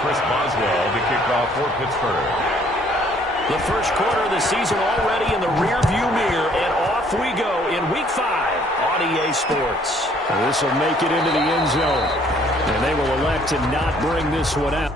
Chris Boswell to kick off for Pittsburgh. The first quarter of the season already in the rearview mirror, and off we go in Week 5 on EA Sports. This will make it into the end zone, and they will elect to not bring this one out.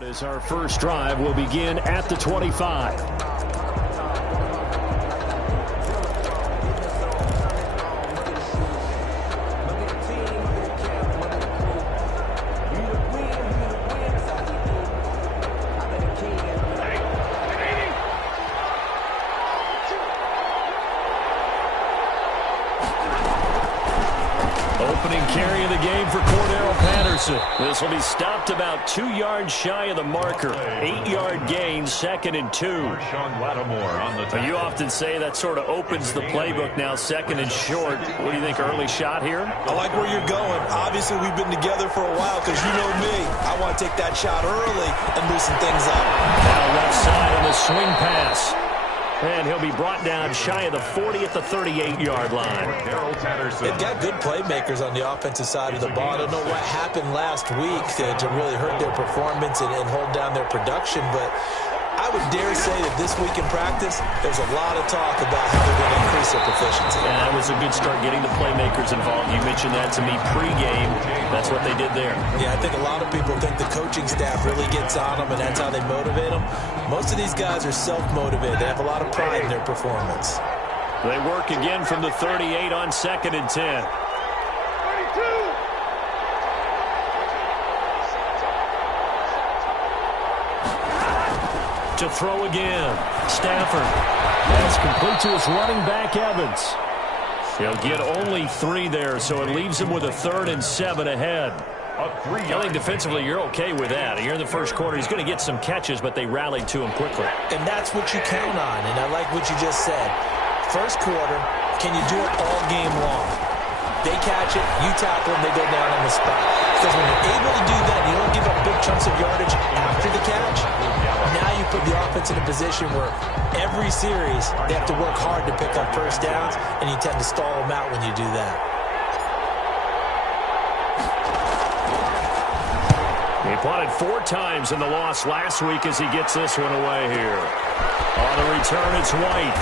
As our first drive will begin at the 25. Opening carry of the game for Cordero Patterson. This will be stopped about 2 yards shy of the marker. 8-yard gain, 2nd and 2. You often say that sort of opens the playbook now, 2nd and short. What do you think, early shot here? I like where you're going. Obviously, we've been together for a while because you know me. I want to take that shot early and loosen things up. Now left side on the swing pass. And he'll be brought down shy of the 40 at the 38-yard line. They've got good playmakers on the offensive side of the ball. I don't know what happened last week to really hurt their performance and hold down their production, but I would dare say that this week in practice, there's a lot of talk about how they're going to increase their proficiency. And that was a good start getting the playmakers involved. You mentioned that to me pregame. That's what they did there. Yeah, I think a lot of people think the coaching staff really gets on them, and that's how they motivate them. Most of these guys are self-motivated. They have a lot of pride in their performance. They work again from the 38 on 2nd and 10. To throw again. Stafford. That's complete to his running back, Evans. He'll get only 3 there, so it leaves him with a 3rd and 7 ahead. I think defensively you're okay with that. Here in the first quarter, he's going to get some catches, but they rallied to him quickly. And that's what you count on, and I like what you just said. First quarter, can you do it all game long? They catch it, you tackle them, they go down on the spot. Because when you're able to do that, you don't give up big chunks of yardage after the catch. Now you put the offense in a position where every series they have to work hard to pick up first downs, and you tend to stall them out when you do that. He punted 4 times in the loss last week as he gets this one away here. On the return, it's White.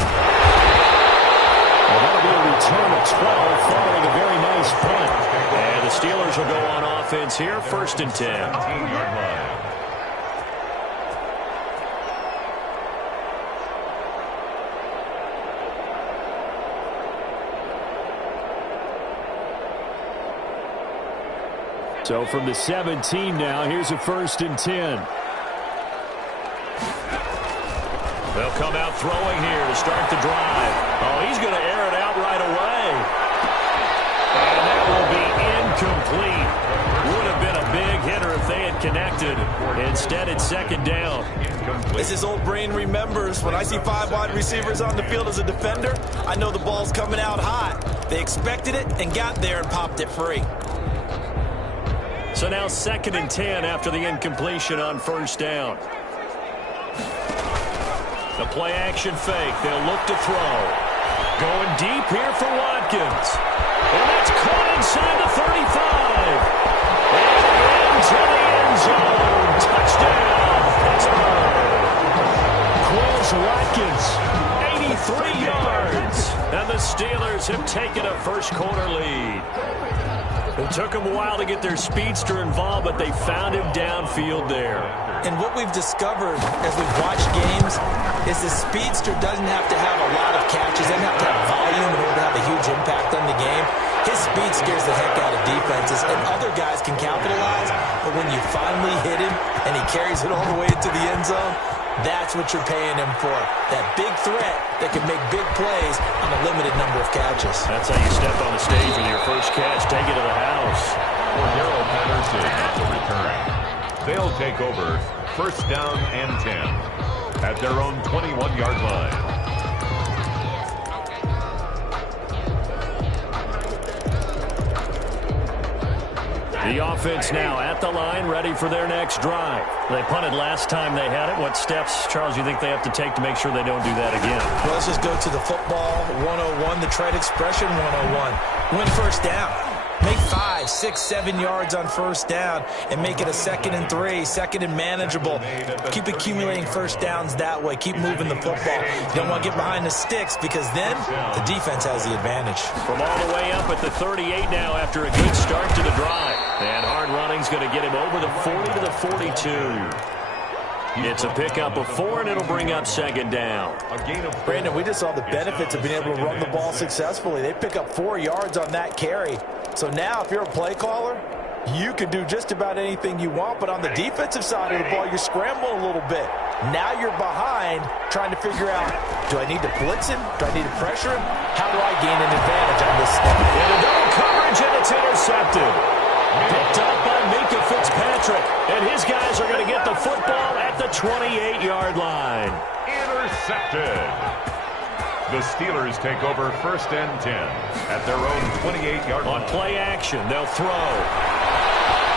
Well, that'll be a return of 12 following a very nice punt. And the Steelers will go on offense here, 1st and 10. So from the 17 now, here's a 1st and 10. They'll come out throwing here to start the drive. Oh, he's going to air it out right away. And that will be incomplete. Would have been a big hitter if they had connected. Instead, it's 2nd down. This is old brain remembers. When I see 5 wide receivers on the field as a defender, I know the ball's coming out hot. They expected it and got there and popped it free. So now 2nd and 10 after the incompletion on 1st down. The play action fake. They'll look to throw. Going deep here for Watkins. And that's caught inside the 35. And into the end zone. Touchdown, Pittsburgh. Quez Watkins, 83 yards. And the Steelers have taken a first-quarter lead. It took them a while to get their speedster involved, but they found him downfield there. And what we've discovered as we've watched games is the speedster doesn't have to have a lot of catches, doesn't have to have volume in order to have a huge impact on the game. His speed scares the heck out of defenses, and other guys can capitalize, but when you finally hit him and he carries it all the way into the end zone, that's what you're paying him for. That big threat that can make big plays on a limited number of catches. That's how you step on the stage with your first catch. Take it to the house. Cordero Patterson at the return. They'll take over 1st down and 10 at their own 21-yard line. The offense now at the line, ready for their next drive. They punted last time they had it. What steps, Charles, do you think they have to take to make sure they don't do that again? Well, let's just go to the football 101, the trade expression 101. Win 1st down. Make 5, 6, 7 yards on 1st down and make it a 2nd and 3, 2nd and manageable. Keep accumulating 1st downs that way. Keep moving the football. You don't want to get behind the sticks because then the defense has the advantage. From all the way up at the 38 now after a good start to the drive. And hard running's going to get him over the 40 to the 42. It's a pickup of 4, and it'll bring up 2nd down. Brandon, we just saw the benefits of being able to run the ball successfully. They pick up 4 yards on that carry. So now if you're a play caller, you can do just about anything you want. But on the defensive side of the ball, you're scrambling a little bit. Now you're behind trying to figure out, do I need to blitz him? Do I need to pressure him? How do I gain an advantage on this snap? And a double coverage, and it's intercepted. Picked up by Minka Fitzpatrick. And his guys are going to get the football at the 28-yard line. Intercepted. The Steelers take over 1st and 10 at their own 28-yard line. On play action, they'll throw.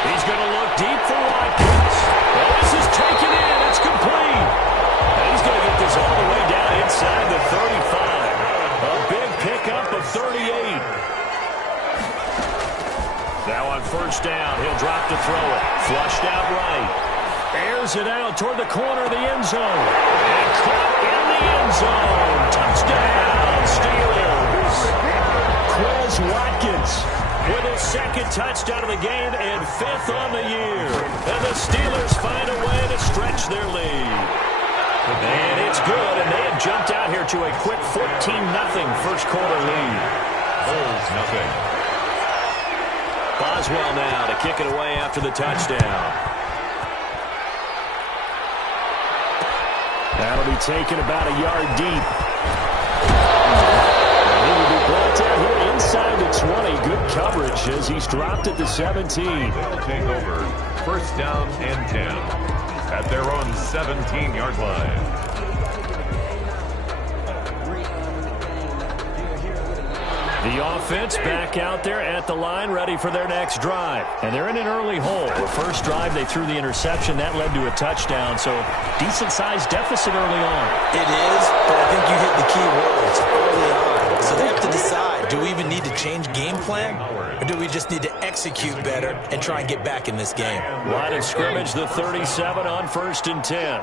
He's going to look deep for Watkins. Well, this is taken in. It's complete. And he's going to get this all the way down inside the 35. A big pickup of 38. Now on 1st down, he'll drop to throw it. Flushed out right. Airs it out toward the corner of the end zone. And caught in the end zone. Touchdown, Steelers. Quez Watkins with his 2nd touchdown of the game and 5th on the year. And the Steelers find a way to stretch their lead. And it's good, and they have jumped out here to a quick 14-0 first-quarter lead. Bulls nothing. Boswell now to kick it away after the touchdown. That'll be taken about a yard deep. And he will be brought down here inside the 20. Good coverage as he's dropped at the 17. They'll take over 1st down and 10 at their own 17-yard line. The offense back out there at the line, ready for their next drive. And they're in an early hole. The first drive, they threw the interception. That led to a touchdown, so decent-sized deficit early on. It is, but I think you hit the key words early on. So they have to decide, do we even need to change game plan, or do we just need to execute better and try and get back in this game? Line of scrimmage, the 37 on 1st and 10.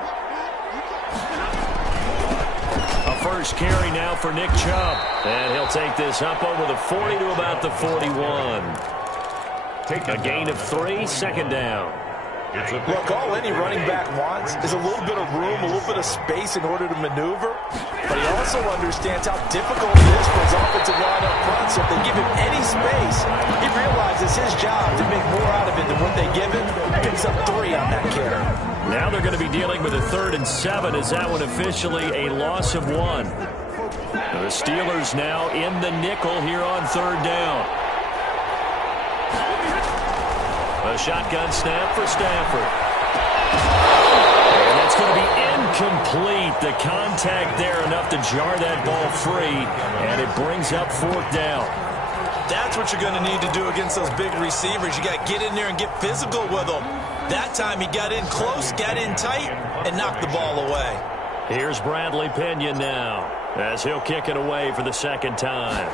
A first carry now for Nick Chubb. And he'll take this up over the 40 to about the 41. A gain of 3, 2nd down. Look, all any running back wants is a little bit of room, a little bit of space in order to maneuver. But he also understands how difficult it is for his offensive line up front. So if they give him any space, he realizes his job to make more out of it than what they give him. Picks up 3 on that carry. Now they're going to be dealing with a 3rd and 7 as that one officially a loss of 1. The Steelers now in the nickel here on 3rd down. A shotgun snap for Stafford. And that's going to be incomplete. The contact there enough to jar that ball free, and it brings up 4th down. That's what you're going to need to do against those big receivers. You got to get in there and get physical with them. That time he got in close, got in tight, and knocked the ball away. Here's Bradley Pinion now as he'll kick it away for the 2nd time.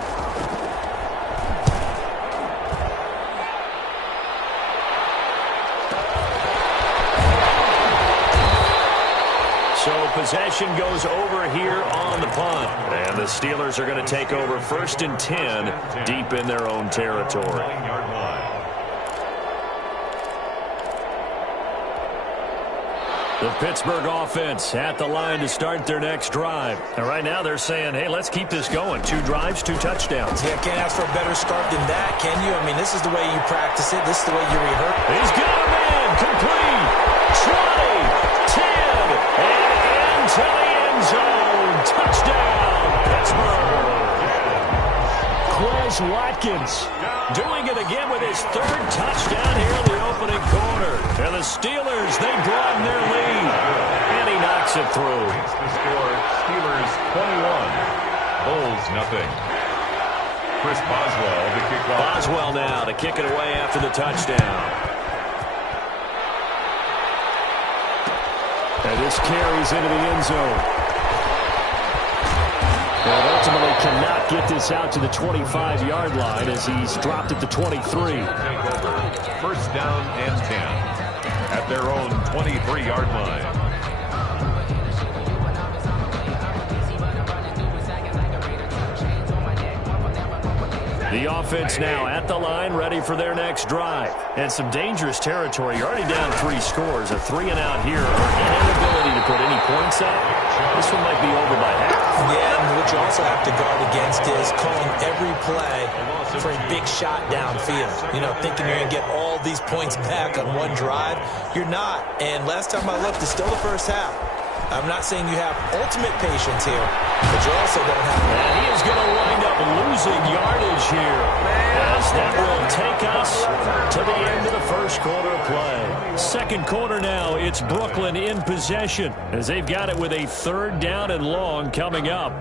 So possession goes over here on the punt. And the Steelers are going to take over 1st and 10 deep in their own territory. The Pittsburgh offense at the line to start their next drive. And right now they're saying, hey, let's keep this going. 2 drives, 2 touchdowns. Yeah, can't ask for a better start than that, can you? I mean, this is the way you practice it. This is the way you rehearse. He's got a man. Complete. 20, 10, and into the end zone. Touchdown, Pittsburgh. Quez Watkins doing it again with his 3rd touchdown here in the opening quarter. And the Steelers, they broaden their lead. And he knocks it through. It's the score, Steelers 21, Bulls nothing. Chris Boswell to kick off. Boswell now to kick it away after the touchdown. And this carries into the end zone. And ultimately cannot get this out to the 25-yard line as he's dropped it to 23. 1st down and 10 at their own 23-yard line. The offense now at the line, ready for their next drive. And some dangerous territory. You're already down 3 scores. A 3-and-out here. An inability to put any points up. This one might be over by half. Yeah, and what you also have to guard against is calling every play for a big shot downfield. You know, thinking you're going to get all these points back on one drive. You're not. And last time I looked, it's still the first half. I'm not saying you have ultimate patience here, but you also don't have... And he is going to wind up losing yardage here, as that will take us to the end of the 1st quarter of play. 2nd quarter now, it's Brooklyn in possession, as they've got it with a 3rd down and long coming up.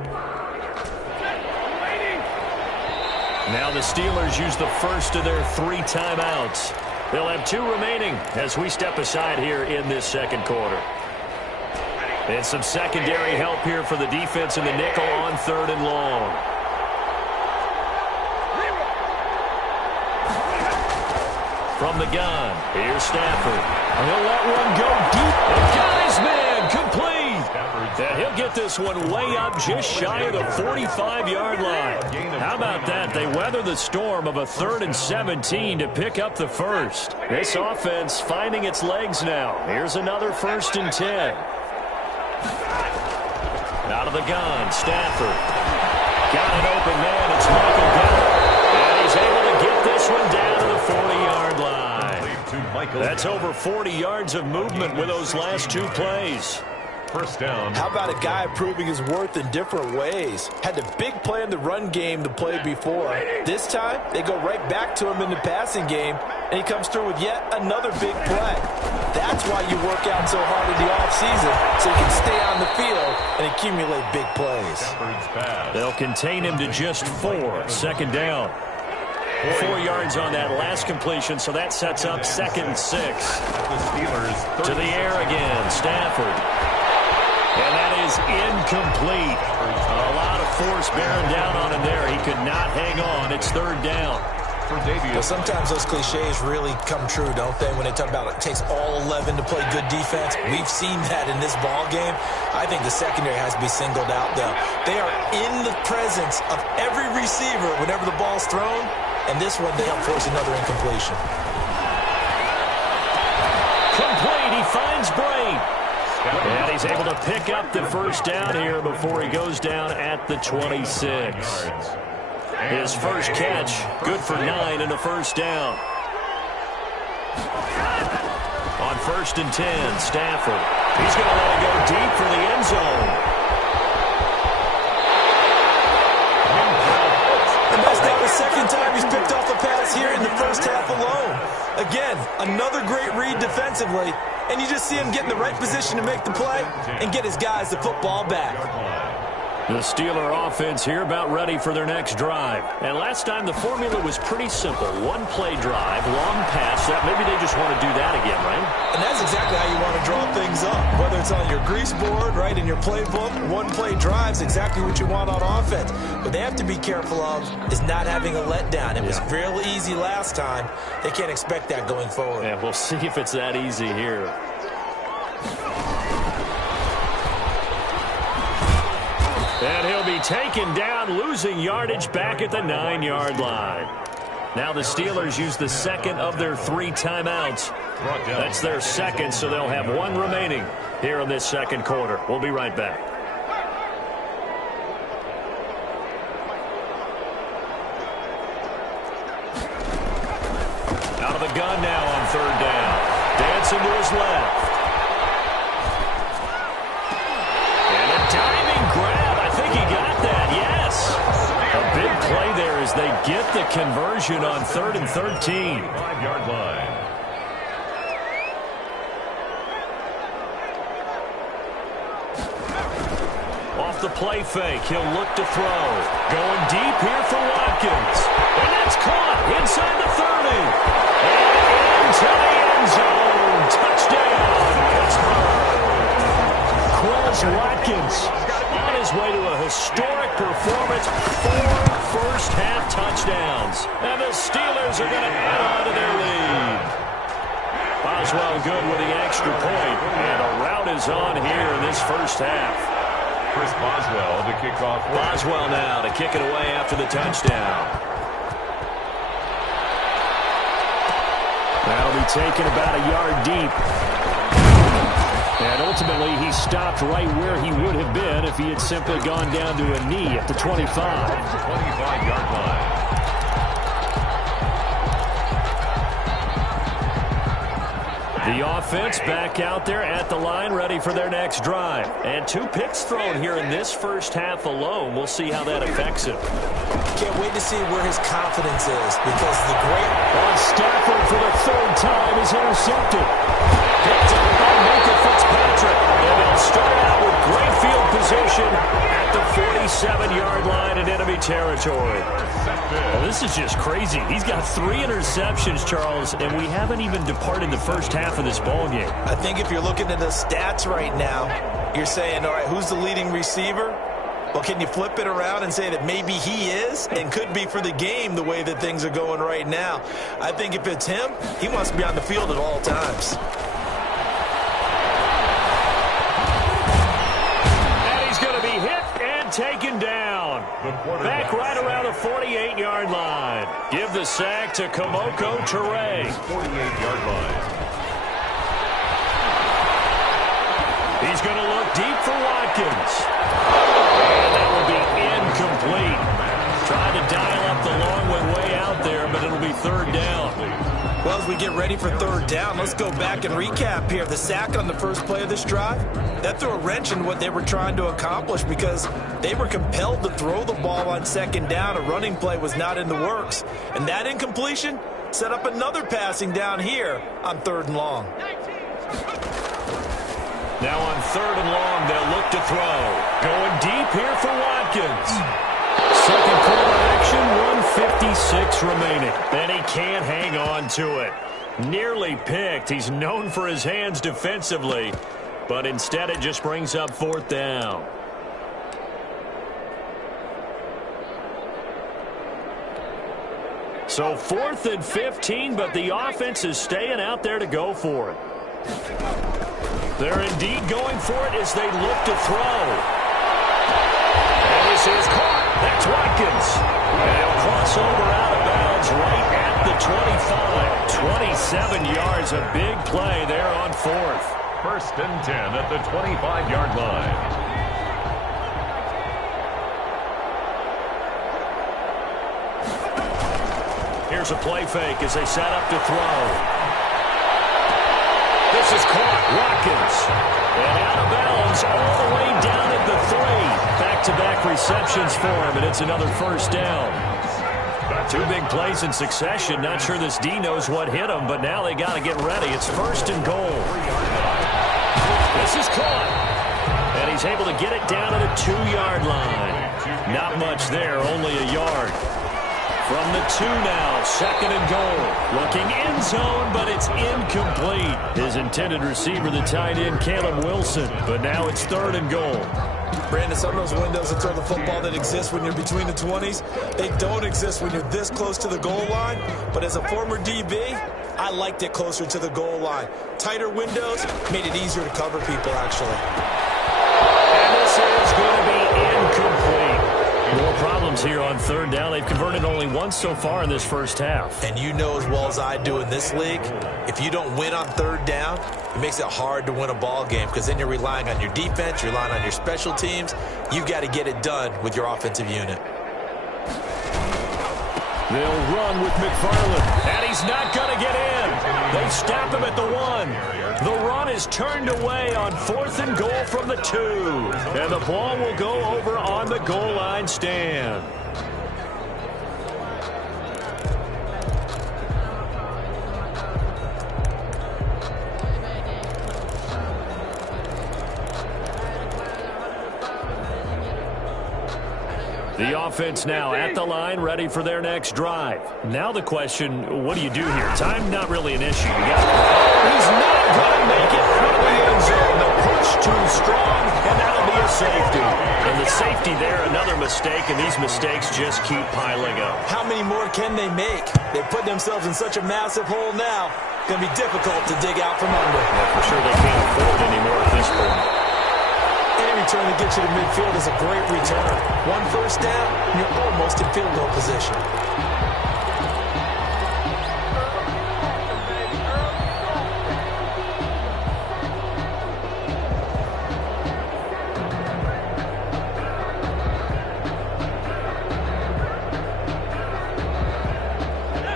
Now the Steelers use the first of their 3 timeouts. They'll have 2 remaining as we step aside here in this 2nd quarter. And some secondary help here for the defense in the nickel on 3rd and long. From the gun, here's Stafford. And he'll let one go deep. And got his man complete. And he'll get this one way up just shy of the 45-yard line. How about that? They weather the storm of a 3rd and 17 to pick up the first. This offense finding its legs now. Here's another 1st and 10. Out of the gun, Stafford. Got an open man, it's Michael Gallup. And he's able to get this one down to the 40-yard line. That's over 40 yards of movement with those last 2 plays. 1st down. How about a guy proving his worth in different ways? Had the big play in the run game the play before. This time, they go right back to him in the passing game, and he comes through with yet another big play. That's why you work out so hard in the offseason, so you can stay on the field and accumulate big plays. They'll contain him to just 4. 2nd down. 4 yards on that last completion, so that sets up 2nd and 6. To the air again, Stafford. And that is incomplete. A lot of force bearing down on him there. He could not hang on. It's 3rd down. Well, sometimes those cliches really come true, don't they? When they talk about it takes all 11 to play good defense. We've seen that in this ball game. I think the secondary has to be singled out, though. They are in the presence of every receiver whenever the ball's thrown. And this one, they help force another incompletion. Complete. He finds Brain. And he's able to pick up the first down here before he goes down at the 26. His first catch, good for 9 and a first down. On 1st and 10, Stafford. He's going to let it go deep for the end zone. And that's now the second time he's picked off a pass here in the first half alone. Again, another great read defensively, and you just see him get in the right position to make the play and get his guys the football back. The Steeler offense here about ready for their next drive. And last time the formula was pretty simple. One play drive, long pass. Maybe they just want to do that again, right? And that's exactly how you want to draw things up. Whether it's on your grease board, right, in your playbook, one play drive's exactly what you want on offense. What they have to be careful of is not having a letdown. It was fairly easy last time. They can't expect that going forward. Yeah, we'll see if it's that easy here. And he'll be taken down, losing yardage back at the 9-yard line. Now the Steelers use the second of their 3 timeouts. That's their second, so they'll have 1 remaining here in this second quarter. We'll be right back. Out of the gun now on 3rd down. Dancing to his left. And a diving grab. He got that, yes. A big play there as they get the conversion on 3rd and 13. 5-yard line. Off the play fake, he'll look to throw. Going deep here for Watkins. And that's caught inside the 30. And into the end zone. Touchdown, Pittsburgh. Quez Watkins on his way to a historic performance, 4 first-half touchdowns. And the Steelers are going to add on to their lead. Boswell good with the extra point, and a rout is on here in this first half. Chris Boswell to kick off. Boswell now to kick it away after the touchdown. That'll be taken about a yard deep. And ultimately, he stopped right where he would have been if he had simply gone down to a knee at the 25. 25-yard line. The offense back out there at the line, ready for their next drive. And 2 picks thrown here in this first half alone. We'll see how that affects him. Can't wait to see where his confidence is, because the great... On Stafford for the 3rd time is intercepted. Picked up by Minka Fitzpatrick. And they'll start out with great field position at the 47-yard line in enemy territory. Well, this is just crazy. He's got 3 interceptions, Charles, and we haven't even departed the first half of this ball game. I think if you're looking at the stats right now, you're saying, all right, who's the leading receiver? Well, can you flip it around and say that maybe he is and could be for the game the way that things are going right now? I think if it's him, he wants to be on the field at all times. And he's going to be hit and taken down. Back right around the 48-yard line. Give the sack to Komoko Toure. 48-yard line. He's going to look deep for Watkins. And that will be incomplete. Trying to dial up the long one way out there, but it'll be 3rd down. Well, as we get ready for 3rd down, let's go back and recap here. The sack on the first play of this drive, that threw a wrench in what they were trying to accomplish because they were compelled to throw the ball on 2nd down. A running play was not in the works. And that incompletion set up another passing down here on 3rd and long. Now on 3rd and long, they'll look to throw. Going deep here for Watkins. Second quarter action, 1:56 remaining. And he can't hang on to it. Nearly picked. He's known for his hands defensively, but instead it just brings up 4th down. So 4th and 15, but the offense is staying out there to go for it. They're indeed going for it as they look to throw. And this is caught. That's Watkins. And he'll cross over out of bounds Browns right at the 25. 27 yards, a big play there on fourth. First and 10 at the 25-yard line. Here's a play fake as they set up to throw. This is caught. Watkins. And out of bounds all the way down at the 3. Back-to-back receptions for him, and it's another first down. Two big plays in succession. Not sure this D knows what hit him, but now they got to get ready. It's first and goal. This is caught. And he's able to get it down to the 2-yard line. Not much there, only a yard. From the 2 now, second and goal. Looking end zone, but it's incomplete. His intended receiver, the tight end, Caleb Wilson. But now it's third and goal. Brandon, some of those windows to throw the football that exist when you're between the 20s, they don't exist when you're this close to the goal line. But as a former DB, I liked it closer to the goal line. Tighter windows made it easier to cover people, actually. And this is going to be incomplete. More problems here on third down. They've converted only once so far in this first half. And you know as well as I do in this league, if you don't win on third down, it makes it hard to win a ball game because then you're relying on your defense, you're relying on your special teams. You've got to get it done with your offensive unit. They'll run with McFarland, and he's not going to get in. They stop him at the 1. The run is turned away on fourth and goal from the 2. And the ball will go over on the goal line stand. The offense now at the line, ready for their next drive. Now the question, what do you do here? Time not really an issue. He's not going to make it out of the end zone. The push too strong, and that'll be a safety. And the safety there, another mistake, and these mistakes just keep piling up. How many more can they make? They put themselves in such a massive hole now. It's going to be difficult to dig out from under. Yeah, for sure they can't afford anymore at this point. Any return to get you to midfield is a great return. One first down, you're almost in field goal position.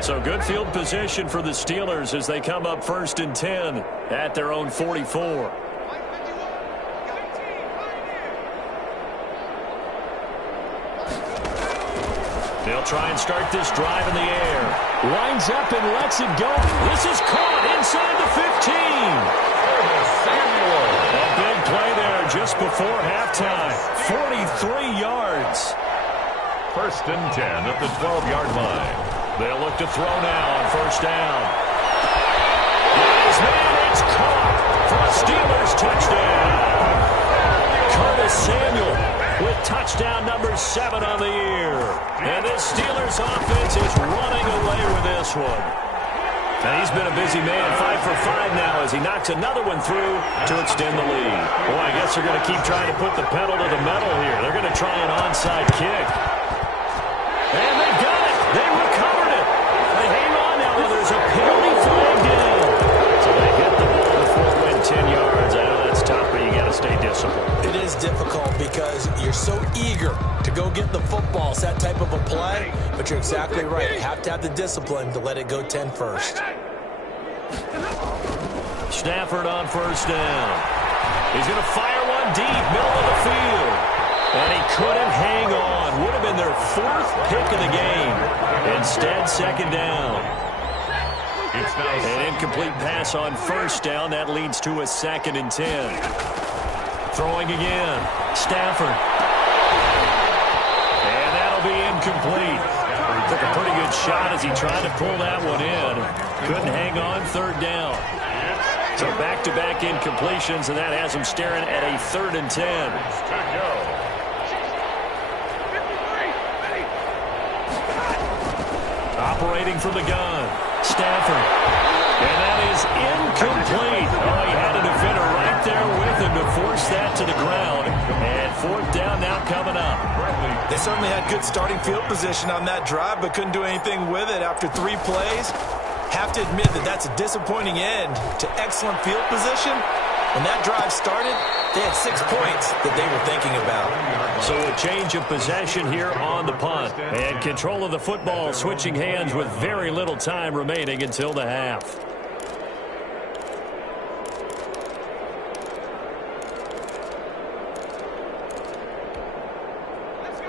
So good field position for the Steelers as they come up first and 10 at their own 44. They'll try and start this drive in the air. Winds up and lets it go. This is caught inside the 15. A big play there just before halftime. 43 yards. First and 10 at the 12-yard line. They'll look to throw now on first down. His man, it's caught for a Steelers touchdown. Curtis Samuel with touchdown number 7 on the year. And this Steelers offense is running away with this one. And he's been a busy man, 5 for 5 now as he knocks another one through to extend the lead. Boy, I guess they're going to keep trying to put the pedal to the metal here. They're going to try an onside kick. And they got it. They recovered it. They hang on now. There's a penalty flag down. So they hit the ball before it went 10 yards. I know that's tough, but you got to stay disciplined. It is difficult because you're so eager to go get the football. It's that type of a play, but you're exactly right. You have to have the discipline to let it go 10 first. Stafford on first down. He's going to fire one deep, middle of the field. And he couldn't hang on. Would have been their 4th pick of the game. Instead, second down. An incomplete pass on first down. That leads to a second and 10. Throwing again. Stafford. And that'll be incomplete. Took a pretty good shot as he tried to pull that one in. Couldn't hang on, third down. So back-to-back incompletions, and that has him staring at a 3rd and 10. Operating from the gun. Stafford. And that is incomplete. Oh, he had a defender right there with him to force that to the ground. And fourth down now coming up. They certainly had good starting field position on that drive, but couldn't do anything with it after 3 plays. Have to admit that that's a disappointing end to excellent field position. When that drive started, they had 6 points that they were thinking about. So a change of possession here on the punt. And control of the football switching hands with very little time remaining until the half.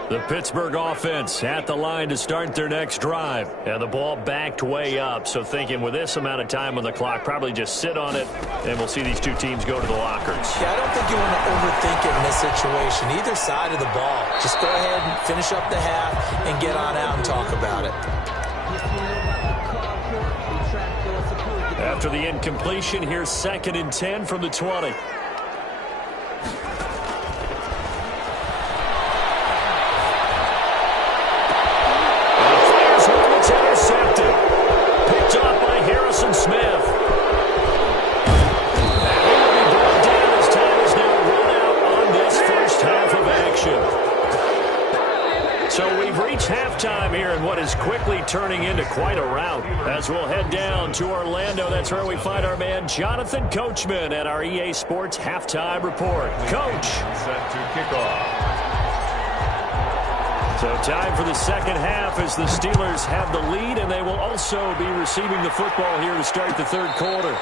The Pittsburgh offense at the line to start their next drive. And the ball backed way up. So thinking with this amount of time on the clock, probably just sit on it, and we'll see these two teams go to the lockers. Yeah, I don't think you want to overthink it in this situation. Either side of the ball. Just go ahead and finish up the half and get on out and talk about it. After the incompletion, here's 2nd and 10 from the 20. Intercepted. Picked off by Harrison Smith. And he will be brought down as time is now run out on this first half of action. So we've reached halftime here in what is quickly turning into quite a rout. As we'll head down to Orlando, that's where we find our man Jonathan Coachman at our EA Sports Halftime Report. Coach. Set to kick off. So time for the second half as the Steelers have the lead, and they will also be receiving the football here to start the third quarter.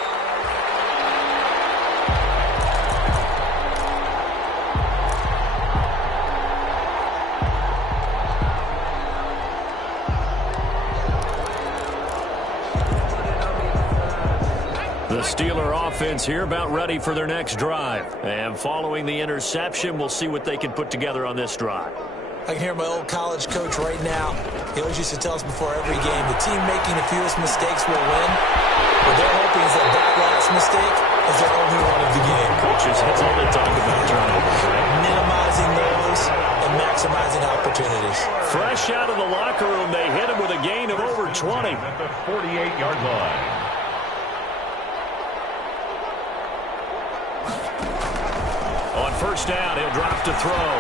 The Steeler offense here about ready for their next drive. And following the interception, we'll see what they can put together on this drive. I can hear my old college coach right now. He always used to tell us before every game, the team making the fewest mistakes will win. What they're hoping is that last mistake is their only one of the game. Coaches, that's all they talk about, turnovers, right? Minimizing those and maximizing opportunities. Fresh out of the locker room, they hit him with a gain of over 20. At the 48-yard line. On first down, he'll drop to throw.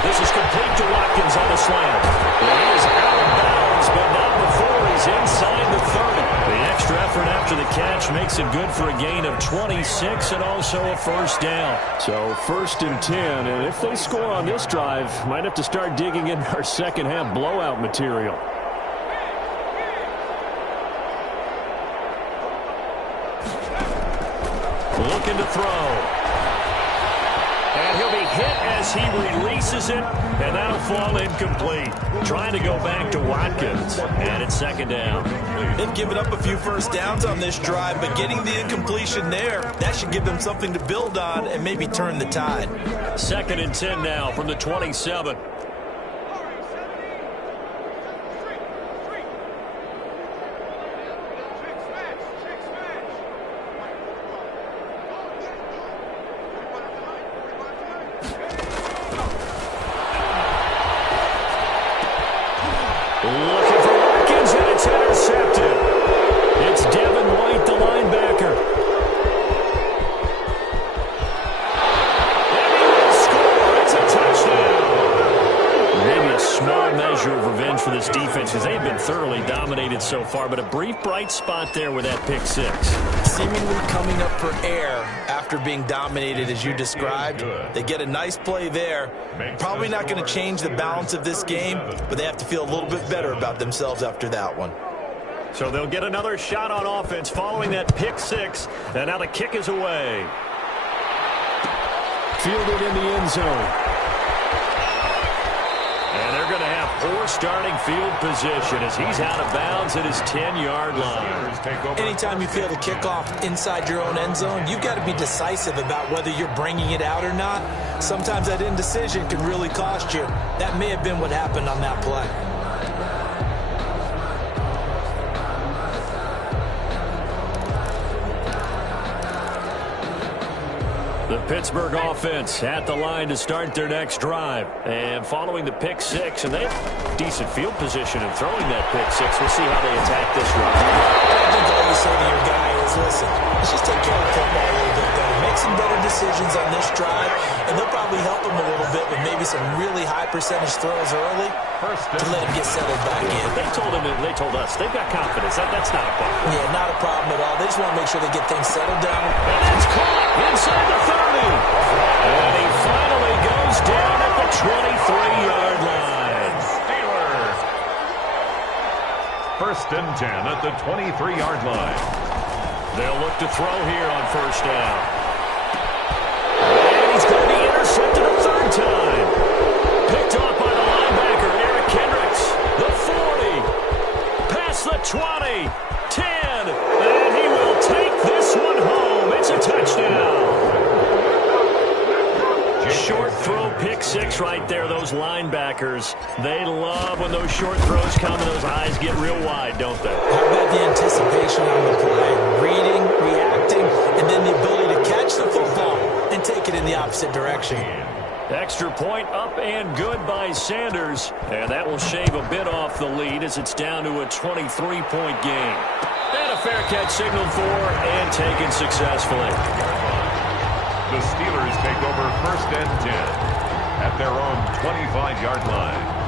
This is complete to Watkins on the slant. Well, he is out of bounds, but not before he's inside the 30. The extra effort after the catch makes it good for a gain of 26 and also a first down. So 1st and 10, and if they score on this drive, might have to start digging in our second half blowout material. Looking to throw. And he'll be hit as he releases it, and that'll fall incomplete. Trying to go back to Watkins, and it's 2nd down. They've given up a few first downs on this drive, but getting the incompletion there, that should give them something to build on and maybe turn the tide. 2nd and 10 now from the 27. Looking for Watkins, and it's intercepted. It's Devin White, the linebacker. And he will score. It's a touchdown. Maybe a small measure of revenge for this defense because they've been thoroughly dominated so far, but a brief bright spot there with that pick 6. Seemingly coming up for air after being dominated as you described. They get a nice play there. Probably not going to change the balance of this game, but they have to feel a little bit better about themselves after that one. So they'll get another shot on offense following that pick 6, and now the kick is away. Fielded in the end zone. And they're going to have poor starting field position as he's out of bounds at his 10-yard line. Anytime you feel the kickoff inside your own end zone, you've got to be decisive about whether you're bringing it out or not. Sometimes that indecision can really cost you. That may have been what happened on that play. The Pittsburgh offense at the line to start their next drive. And following the pick 6, and they have decent field position in throwing that pick 6. We'll see how they attack this drive. I think all you say to your guy is, listen, let's just take care of the football a little bit better. Make some better decisions on this drive, and they'll probably help him a little bit with maybe some really high percentage throws early to let him get settled back in. They told us they've got confidence. That's not a problem. Yeah, not a problem at all. They just want to make sure they get things settled down. And it's caught inside the 30. And he finally goes down at the 23-yard line. Steelers. 1st and 10 at the 23-yard line. They'll look to throw here on 1st down. And he's going to be intercepted a 3rd time. Picked off by the linebacker, Eric Kendricks. The 40. Past the 20. 10. And he will take this one home. It's a touchdown. Short throw, pick 6 right there. Those linebackers, they love when those short throws come and those eyes get real wide, don't they? How about the anticipation on the play? Reading, reacting, and then the ability to catch the football and take it in the opposite direction. Extra point up and good by Sanders. And that will shave a bit off the lead as it's down to a 23-point game. And a fair catch signaled for and taken successfully. The Steelers take over 1st and 10 at their own 25-yard line.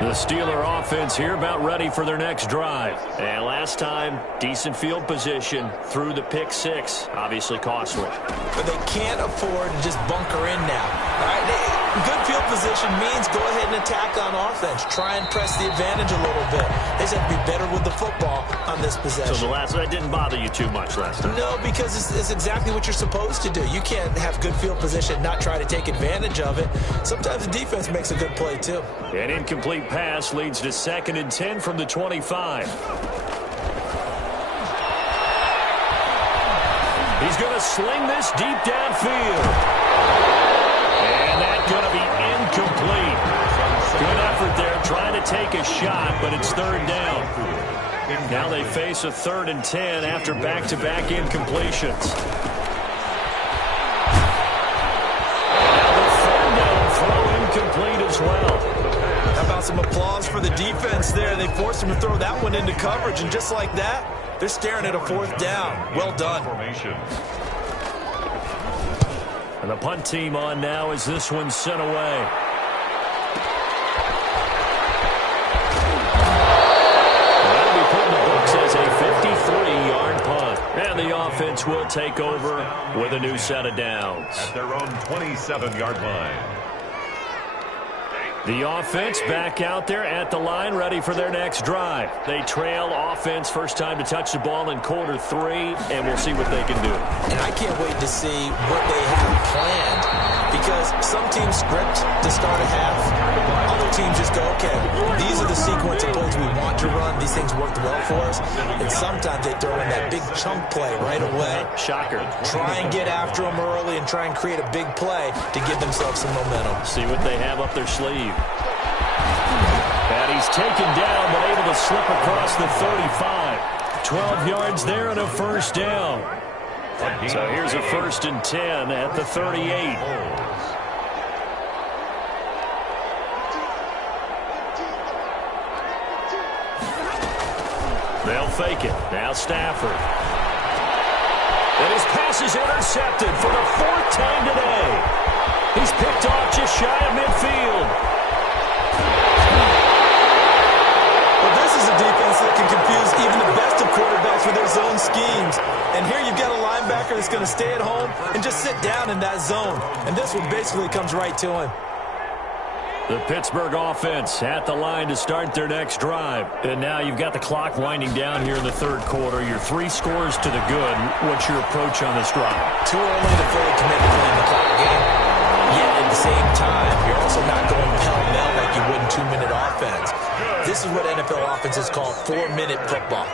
The Steeler offense here about ready for their next drive. And last time, decent field position through the pick 6. Obviously costly. But they can't afford to just bunker in now. All right, good field position means go ahead and attack on offense. Try and press the advantage a little bit. They just have to be better with the football on this possession. So that didn't bother you too much last time? No, because it's exactly what you're supposed to do. You can't have good field position and not try to take advantage of it. Sometimes the defense makes a good play, too. An incomplete pass leads to 2nd and 10 from the 25. He's going to sling this deep downfield. And that's going to be incomplete. Good effort there trying to take a shot, but it's 3rd down. Now they face a 3rd and 10 after back-to-back incompletions. And now the 3rd down throw incomplete as well. How about some applause for the defense there? They forced him to throw that one into coverage, and just like that, they're staring at a 4th down. Well done. And the punt team on now as this one's sent away. That'll be put in the books as a 53-yard punt. And the offense will take over with a new set of downs. At their own 27-yard line. The offense back out there at the line, ready for their next drive. They trail offense, first time to touch the ball in quarter 3, and we'll see what they can do. And I can't wait to see what they have planned, because some teams script to start a half. Other teams just go, okay, these are the sequence of plays we want to run. These things worked well for us. And sometimes they throw in that big chunk play right away. Shocker. Try and get after them early and try and create a big play to give themselves some momentum. See what they have up their sleeve. And he's taken down, but able to slip across the 35. 12 yards there and a 1st down. So here's a 1st and 10 at the 38. They'll fake it. Now Stafford. And his pass is intercepted for the 4th time today. He's picked off just shy of midfield. Well, this is a defense that can confuse even the best of quarterbacks with their zone schemes. And here you've got a linebacker that's going to stay at home and just sit down in that zone. And this one basically comes right to him. The Pittsburgh offense at the line to start their next drive. And now you've got the clock winding down here in the 3rd quarter. Your 3 scores to the good. What's your approach on this drive? Too early to fully commit to playing the clock game. Yet at the same time, you're also not going pell-mell like you would in 2-minute offense. This is what NFL offenses call 4-minute football.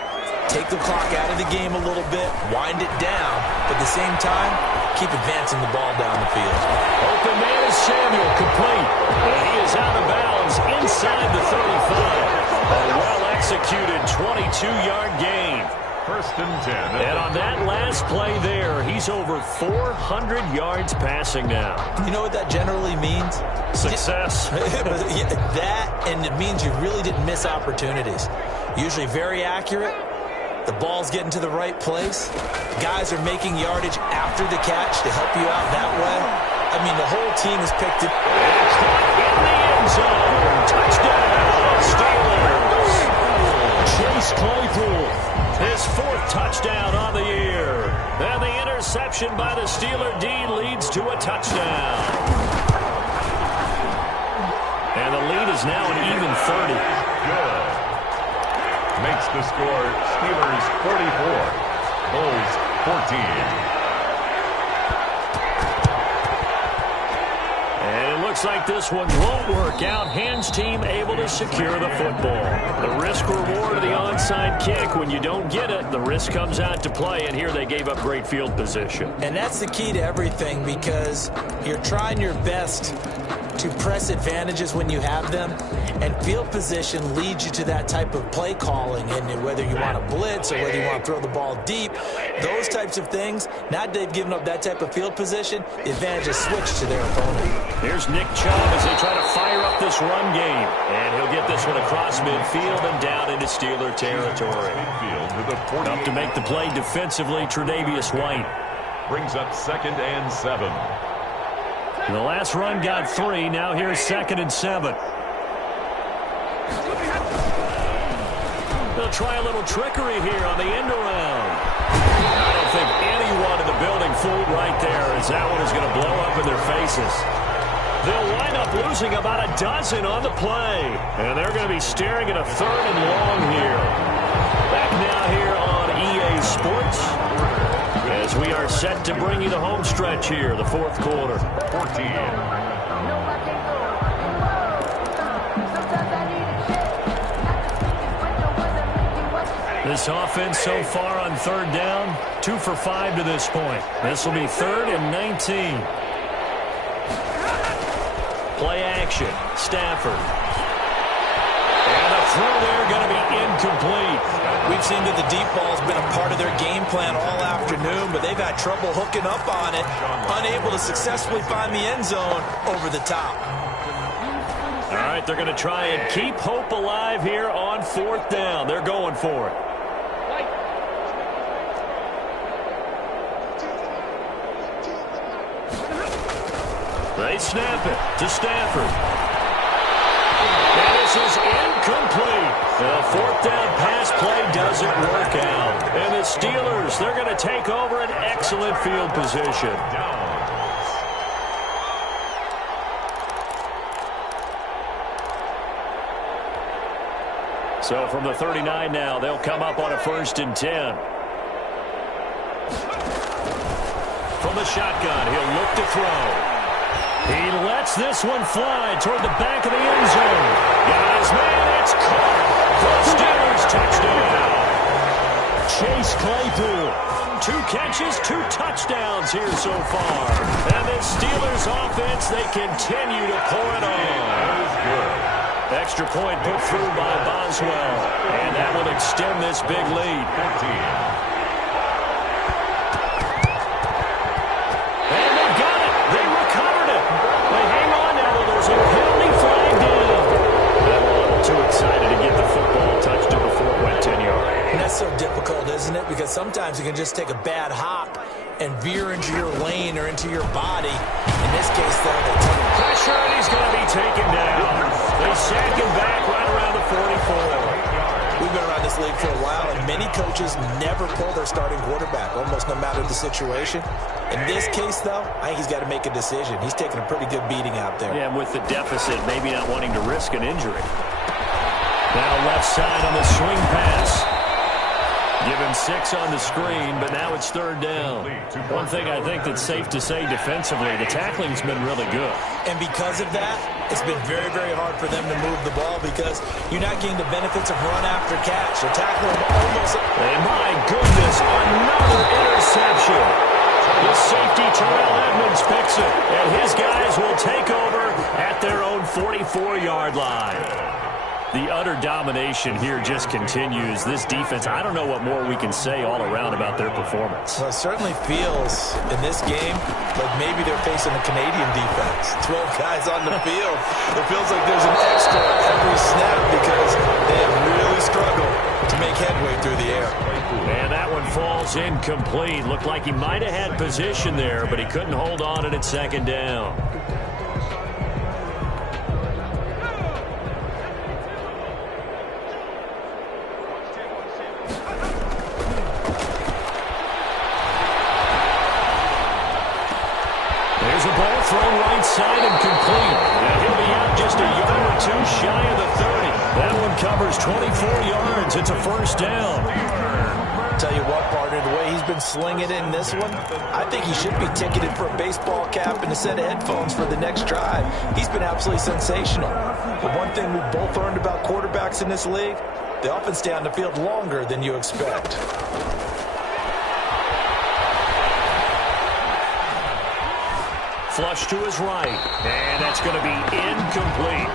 Take the clock out of the game a little bit, wind it down, but at the same time, keep advancing the ball down the field. Open man is Samuel, complete. And he is out of bounds inside the 35. A well-executed 22-yard gain. 1st and 10. And on that last play there, he's over 400 yards passing now. You know what that generally means? Success. That, and it means you really didn't miss opportunities. Usually very accurate, The ball's getting to the right place. Guys are making yardage after the catch to help you out that way. I mean, the whole team has picked it. It's caught in the end zone. Touchdown, Steelers. Chase Claypool, his 4th touchdown on the year. And the interception by the Steeler D leads to a touchdown. And the lead is now an even 30. Good. Makes the score Steelers 44, Bulls 14. And it looks like this one won't work out. Hands team able to secure the football. The risk reward of the onside kick. When you don't get it, the risk comes out to play, and here they gave up great field position. And that's the key to everything, because you're trying your best to press advantages when you have them, and field position leads you to that type of play calling, and whether you want to blitz or whether you want to throw the ball deep, those types of things. Now they've given up that type of field position, the advantage is switched to their opponent. Here's Nick Chubb as they try to fire up this run game, and he'll get this one across midfield and down into Steeler territory. Up to make the play defensively, Tre'Davious White. Brings up 2nd and 7. The last run got 3. Now here's 2nd and 7. They'll try a little trickery here on the end around. I don't think anyone in the building fooled right there, as that one is going to blow up in their faces. They'll wind up losing about a dozen on the play. And they're going to be staring at a 3rd and long here. Back now here on EA Sports, as we are set to bring you the home stretch here, the 4th quarter. 14. This offense so far on 3rd down, 2 for 5 to this point. This will be 3rd and 19. Play action, Stafford. And the throw there going to be incomplete. We've seen that the deep ball has been a part of their game plan all afternoon, but they've had trouble hooking up on it, unable to successfully find the end zone over the top. All right, they're going to try and keep hope alive here on 4th down. They're going for it. They snap it to Stafford. And this is incomplete. The 4th down pass play doesn't work out. And the Steelers, they're going to take over an excellent field position. So from the 39 now, they'll come up on a 1st and 10. From the shotgun, he'll look to throw. He lets this one fly toward the back of the end zone. Got his man, it's caught. The Steelers touchdown. Chase Claypool. 2 catches, 2 touchdowns here so far. And the Steelers offense, they continue to pour it on. Extra point put through by Boswell. And that will extend this big lead. 14. So difficult, isn't it? Because sometimes you can just take a bad hop and veer into your lane or into your body. In this case, though, they take pressure, and he's going to be taken down. They sack him back right around the 44. We've been around this league for a while, and many coaches never pull their starting quarterback, almost no matter the situation. In this case, though, I think he's got to make a decision. He's taking a pretty good beating out there. Yeah, with the deficit, maybe not wanting to risk an injury. Now left side on the swing pass. Give him 6 on the screen, but now it's 3rd down. One thing I think that's safe to say defensively, the tackling's been really good. And because of that, it's been very, very hard for them to move the ball because you're not getting the benefits of run after catch. They're tackling almost. And my goodness, another interception. The safety, Terrell Edmonds, picks it, and his guys will take over at their own 44-yard line. The utter domination here just continues. This defense, I don't know what more we can say all around about their performance. Well, it certainly feels in this game like maybe they're facing a Canadian defense. 12 guys on the field. It feels like there's an extra every snap because they have really struggled to make headway through the air. And that one falls incomplete. Looked like he might have had position there, but he couldn't hold on it at second down. There's a ball thrown right side and complete. Now he'll be out just a yard or two shy of the 30. That one covers 24 yards. It's a first down. Tell you what, partner, the way he's been slinging it in this one, I think he should be ticketed for a baseball cap and a set of headphones for the next drive. He's been absolutely sensational. But one thing we've both learned about quarterbacks in this league, they often stay on the field longer than you expect. Flush to his right, and that's going to be incomplete.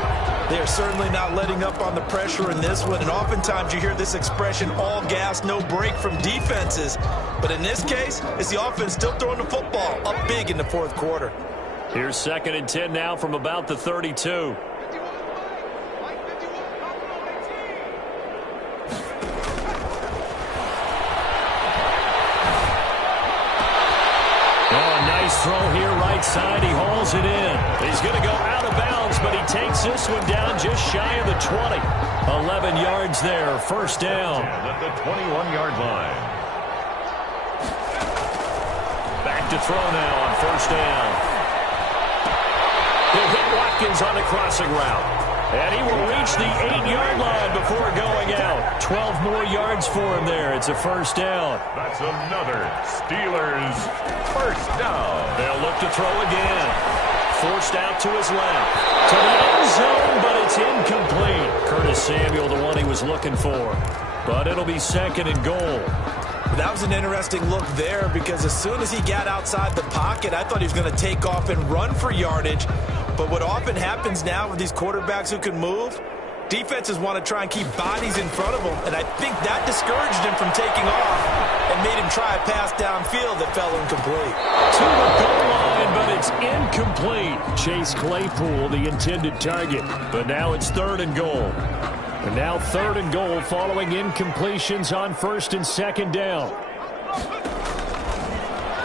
They're certainly not letting up on the pressure in this one, and oftentimes you hear this expression, all gas, no break from defenses. But in this case, it's the offense still throwing the football up big in the fourth quarter. Here's 2nd and 10 now from about the 32. Throw here right side. He hauls it in. He's going to go out of bounds, but he takes this one down just shy of the 20. 11 yards there. First down. At the 21-yard line. Back to throw now on first down. He'll hit Watkins on the crossing route. And he will reach the 8-yard line before going out. 12 more yards for him there. It's a first down. That's another Steelers first down. They'll look to throw again. Forced out to his left. To the end zone, but it's incomplete. Curtis Samuel, the one he was looking for. But it'll be 2nd and goal. That was an interesting look there because as soon as he got outside the pocket, I thought he was going to take off and run for yardage. But what often happens now with these quarterbacks who can move, defenses want to try and keep bodies in front of them, and I think that discouraged him from taking off and made him try a pass downfield that fell incomplete. To the goal line, but it's incomplete. Chase Claypool, the intended target. But now it's 3rd and goal. And now 3rd and goal following incompletions on 1st and 2nd down.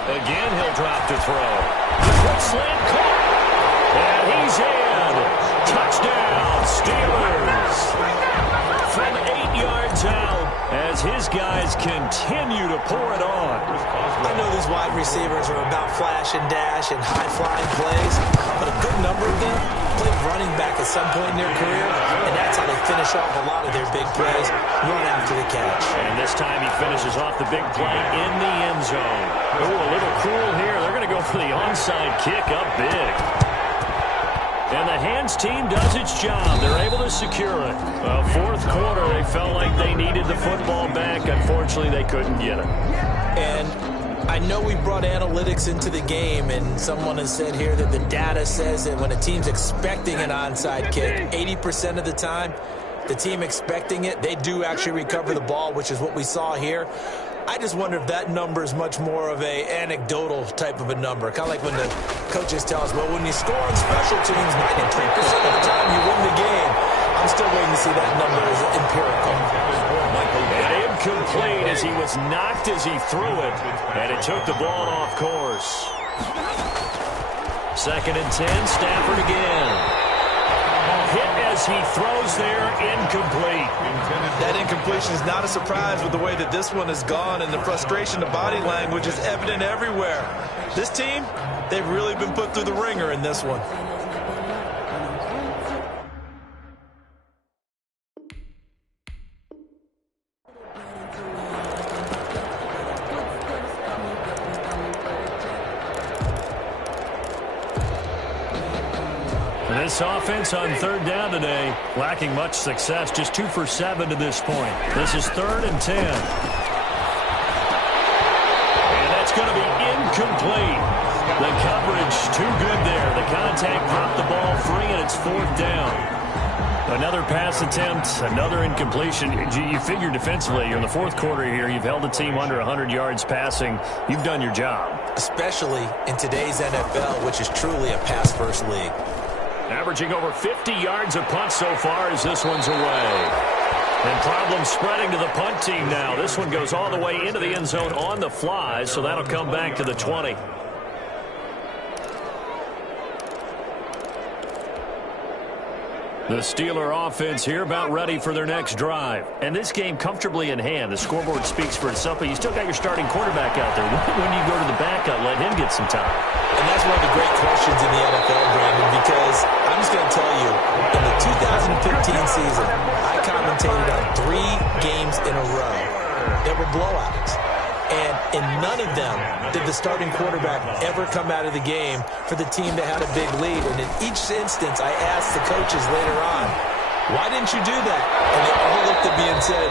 Again, he'll drop to throw. The quick slant caught. And he's in. Touchdown, Steelers. From 8 yards out as his guys continue to pour it on. I know these wide receivers are about flash and dash and high-flying plays, but a good number of them played running back at some point in their career, and that's how they finish off a lot of their big plays, run after the catch. And this time he finishes off the big play in the end zone. Oh, a little cruel here. They're going to go for the onside kick up big. And the hands team does its job. They're able to secure it. Well, fourth quarter, they felt like they needed the football back. Unfortunately, they couldn't get it. And I know we brought analytics into the game, and someone has said here that the data says that when a team's expecting an onside kick, 80% of the time, the team expecting it, they do actually recover the ball, which is what we saw here. I just wonder if that number is much more of a anecdotal type of a number. Kind of like when the coaches tell us, well, when you score on special teams, 93% of the time you win the game. I'm still waiting to see that number as empirical. And incomplete as he was knocked as he threw it, and it took the ball off course. 2nd and 10, Stafford again. Hit as he throws there, incomplete. That incompletion is not a surprise with the way that this one has gone, and the frustration, the body language is evident everywhere. This team, they've really been put through the ringer in this one. This offense on 3rd down today, lacking much success, just 2 for 7 to this point. This is 3rd and 10. And that's going to be incomplete. The coverage too good there. The contact dropped the ball free, and it's 4th down. Another pass attempt, another incompletion. You figure defensively, you're in the 4th quarter here, you've held a team under 100 yards passing. You've done your job. Especially in today's NFL, which is truly a pass-first league. Averaging over 50 yards a punt so far as this one's away. And problems spreading to the punt team now. This one goes all the way into the end zone on the fly, so that'll come back to the 20. The Steeler offense here about ready for their next drive. And this game comfortably in hand. The scoreboard speaks for itself, but you still got your starting quarterback out there. When you go to the backup, let him get some time. And that's one of the great questions in the NFL, Brandon, because I'm just going to tell you, in the 2015 season, I commentated on 3 games in a row that were blowouts. And in none of them did the starting quarterback ever come out of the game for the team that had a big lead. And in each instance, I asked the coaches later on, why didn't you do that? And they all looked at me and said,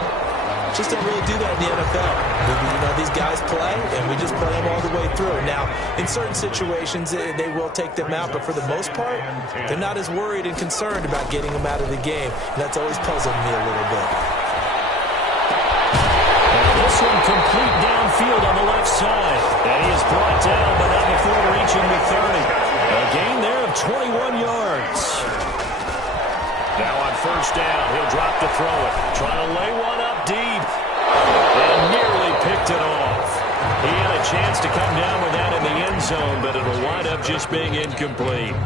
just don't really do that in the NFL. You know, these guys play, and we just play them all the way through. Now, in certain situations, they will take them out, but for the most part, they're not as worried and concerned about getting them out of the game. And that's always puzzled me a little bit. This one complete downfield on the left side. And he is brought down, but not before reaching the 30. A gain there of 21 yards. Now on first down, he'll drop to throw it. Trying to lay one up deep. And nearly picked it off. He had a chance to come down with that in the end zone, but it'll wind up just being incomplete.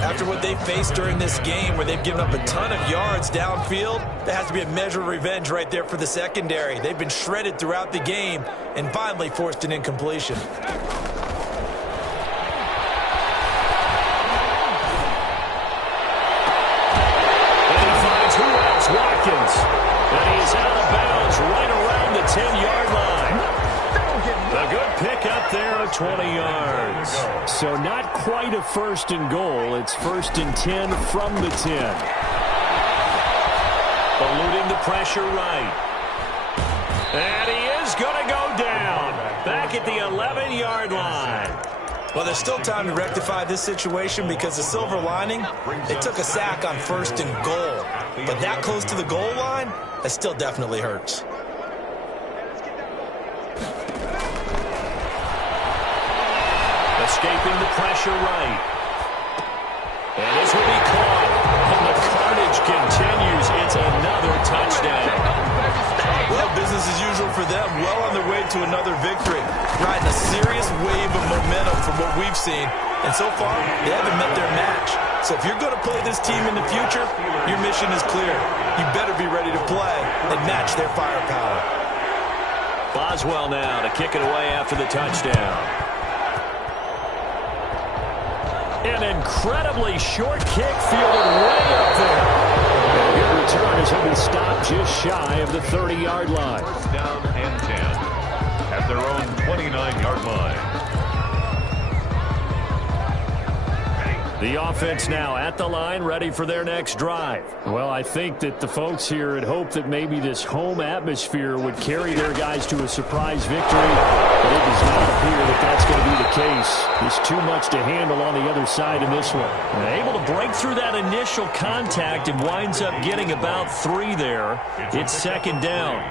After what they faced during this game where they've given up a ton of yards downfield, there has to be a measure of revenge right there for the secondary. They've been shredded throughout the game and finally forced an incompletion. And he finds who else? Watkins. And he's out of bounds right around the 10-yard line. A good pick up there of 20 yards. So not quite a first and goal. It's first and 10 from the 10. Eluding the pressure right. And he is going to go down. Back at the 11-yard line. Well, there's still time to rectify this situation because the silver lining, they took a sack on first and goal. But that close to the goal line, that still definitely hurts. Escaping the pressure right. And this will be caught. And the carnage continues. It's another touchdown. Well, business as usual for them. Well on their way to another victory. Riding a serious wave of momentum from what we've seen. And so far, they haven't met their match. So if you're going to play this team in the future, your mission is clear. You better be ready to play and match their firepower. Boswell now to kick it away after the touchdown. An incredibly short kick fielded way up there. And a good return as he'll be stopped just shy of the 30-yard line. First down and 10 at their own 29-yard line. The offense now at the line, ready for their next drive. Well, I think that the folks here had hoped that maybe this home atmosphere would carry their guys to a surprise victory, but it does not appear that that's going to be the case. There's too much to handle on the other side in this one. And able to break through that initial contact and winds up getting about 3 there. It's second down.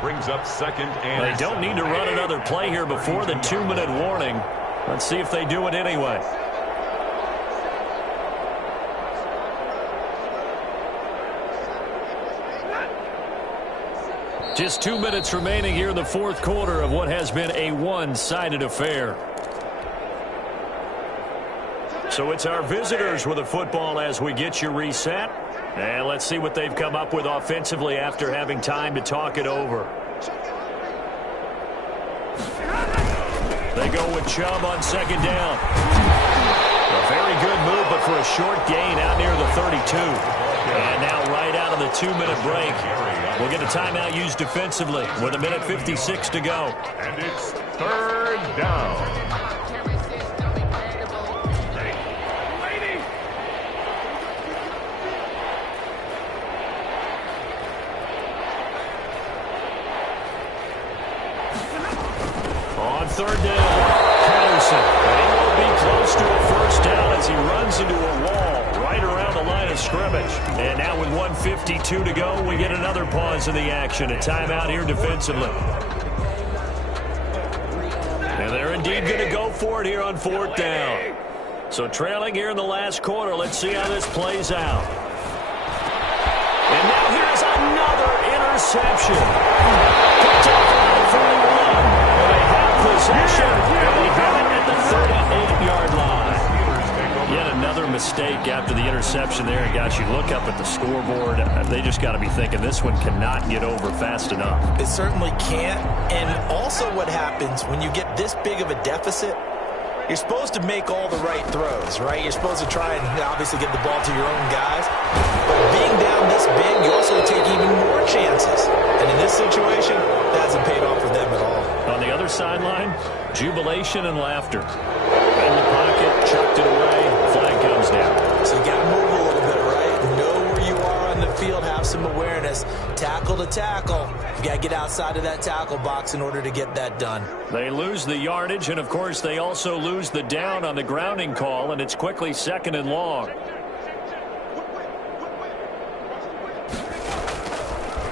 Brings up second and They don't need to run another play here before the 2-minute warning. Let's see if they do it anyway. Just 2 minutes remaining here in the fourth quarter of what has been a one-sided affair. So it's our visitors with the football as we get you reset. And let's see what they've come up with offensively after having time to talk it over. They go with Chubb on second down. A very good move, but for a short gain out near the 32. And now right out of the 2-minute break, we'll get a timeout used defensively with 1:56 to go. And it's third down. On third down, Patterson. And he will be close to a first down as he runs into a wall right around the line of scrimmage. And now with 1:52 to go, we get another pause in the action. A timeout here defensively. And they're indeed going to go for it here on fourth down. So trailing here in the last quarter, let's see how this plays out. And now here's a interception. Picked off around the 41. And they have possession. And they have it at the 38-yard line. Yet another mistake after the interception there. And guys, you look up at the scoreboard. They just got to be thinking this one cannot get over fast enough. It certainly can't. And also what happens when you get this big of a deficit, you're supposed to make all the right throws, right? You're supposed to try and obviously get the ball to your own guys. But being down this big, you also take even more chances. And in this situation, that hasn't paid off for them at all. On the other sideline, jubilation and laughter. In the pocket, chucked it away, flag comes down. So you got to move a little bit, right? Know where you are on the field, have some awareness. Tackle to tackle. You got to get outside of that tackle box in order to get that done. They lose the yardage, and of course they also lose the down on the grounding call, and it's quickly 2nd and long.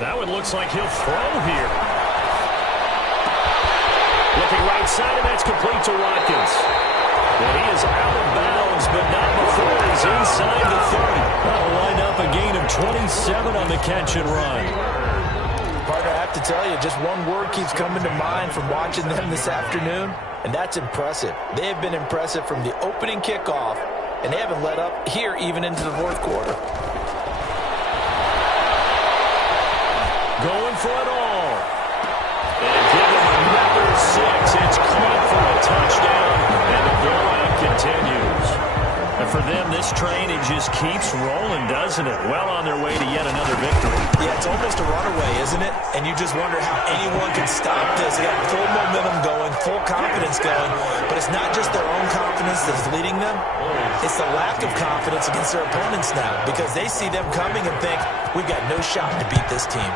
That one looks like he'll throw here. Looking right side, and that's complete to Watkins. And he is out of bounds, but not before he's inside the 30. That'll wind up a gain of 27 on the catch and run. Partner, I have to tell you, just one word keeps coming to mind from watching them this afternoon, and that's impressive. They have been impressive from the opening kickoff, and they haven't let up here even into the 4th quarter. Going for it all. And give him another 6. It's caught for a touchdown, and the blowout continues. And for them, this train, it just keeps rolling, doesn't it? Well on their way to yet another victory. Yeah, it's almost a runaway, isn't it? And you just wonder how anyone can stop this. They got full momentum going, full confidence going, but it's not just their own confidence that's leading them. It's the lack of confidence against their opponents now, because they see them coming and think, we've got no shot to beat this team.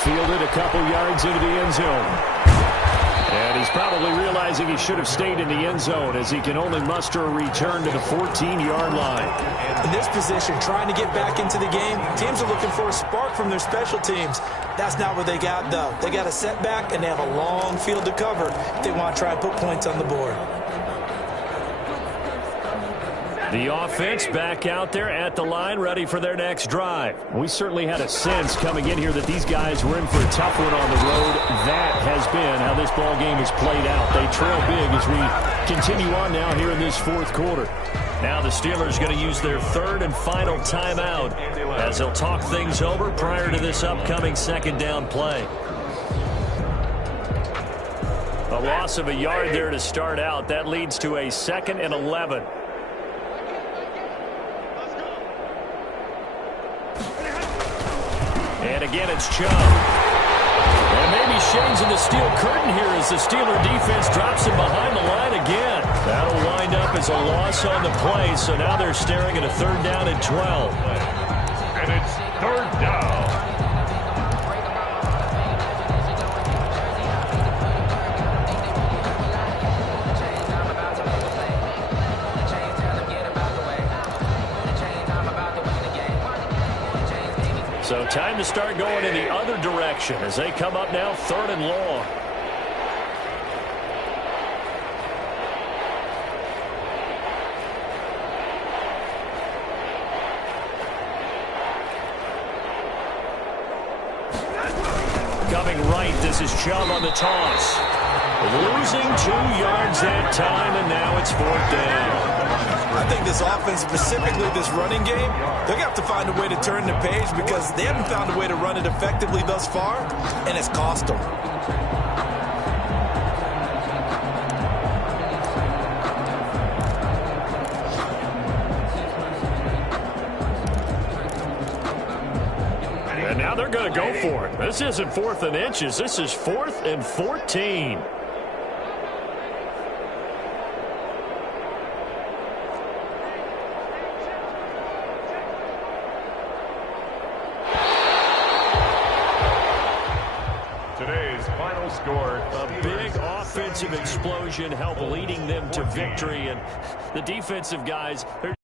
Fielded a couple yards into the end zone. And he's probably realizing he should have stayed in the end zone as he can only muster a return to the 14-yard line. In this position, trying to get back into the game, teams are looking for a spark from their special teams. That's not what they got, though. They got a setback, and they have a long field to cover if they want to try and put points on the board. The offense back out there at the line, ready for their next drive. We certainly had a sense coming in here that these guys were in for a tough one on the road. That has been how this ball game has played out. They trail big as we continue on now here in this 4th quarter. Now the Steelers going to use their 3rd and final timeout as they'll talk things over prior to this upcoming 2nd down play. A loss of a yard there to start out. That leads to a 2nd and 11. And again, it's Chubb. And maybe shades in the steel curtain here as the Steeler defense drops him behind the line again. That'll wind up as a loss on the play, so now they're staring at a 3rd down and 12. And it's 3rd down. So time to start going in the other direction as they come up now 3rd and long. Coming right, this is Chubb on the toss. Losing 2 yards that time, and now it's 4th down. I think this offense, specifically this running game, they're going to have to find a way to turn the page because they haven't found a way to run it effectively thus far, and it's cost them. And now they're going to go for it. This isn't 4th and inches. This is 4th and 14. Today's final score. A big offensive explosion helped leading them to victory. And the defensive guys, they're